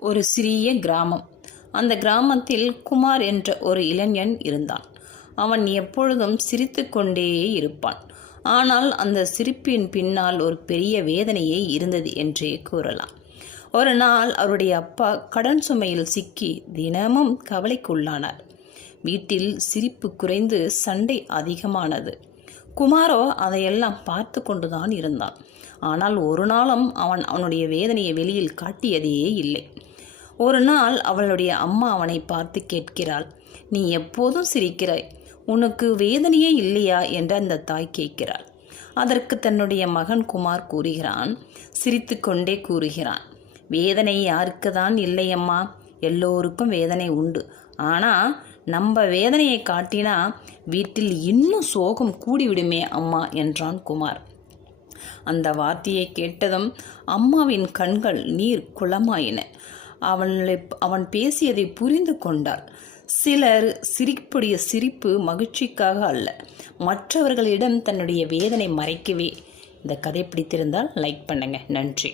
ஒரு சிறிய கிராமம். அந்த கிராமத்தில் குமார் என்ற ஒரு இளைஞன் இருந்தான். அவன் எப்பொழுதும் சிரித்து கொண்டே இருப்பான். ஆனால் அந்த சிரிப்பின் பின்னால் ஒரு பெரிய வேதனையே இருந்தது என்றே கூறலாம். ஒரு நாள் அவருடைய அப்பா கடன் சுமையில் சிக்கி தினமும் கவலைக்குள்ளானார். வீட்டில் சிரிப்பு குறைந்து சண்டை அதிகமானது. குமாரோ அதையெல்லாம் பார்த்து கொண்டுதான் இருந்தான். ஆனால் ஒரு நாளும் அவனுடைய வேதனையை வெளியில் காட்டியதே இல்லை. ஒரு நாள் அவளுடைய அம்மா அவனை பார்த்து கேட்கிறாள், நீ எப்போதும் சிரிக்கிறாய், உனக்கு வேதனையே இல்லையா என்று அந்த தாய் கேட்கிறாள். அதற்கு தன்னுடைய மகன் குமார் கூறுகிறான், சிரித்து கொண்டே கூறுகிறான், வேதனை யாருக்கு தான் இல்லையம்மா, எல்லோருக்கும் வேதனை உண்டு. ஆனால் நம்ம வேதனையை காட்டினா வீட்டில் இன்னும் சோகம் கூடிவிடுமே அம்மா என்றான் குமார். அந்த வார்த்தையை கேட்டதும் அம்மாவின் கண்கள் நீர் குளமாயின. அவன் பேசியதை புரிந்து கொண்டார். சிலர் சிரிப்புடைய சிரிப்பு மகிழ்ச்சிக்காக அல்ல, மற்றவர்களிடம் தன்னுடைய வேதனை மறைக்கவே. இந்த கதை பிடித்திருந்தால் லைக் பண்ணுங்க. நன்றி.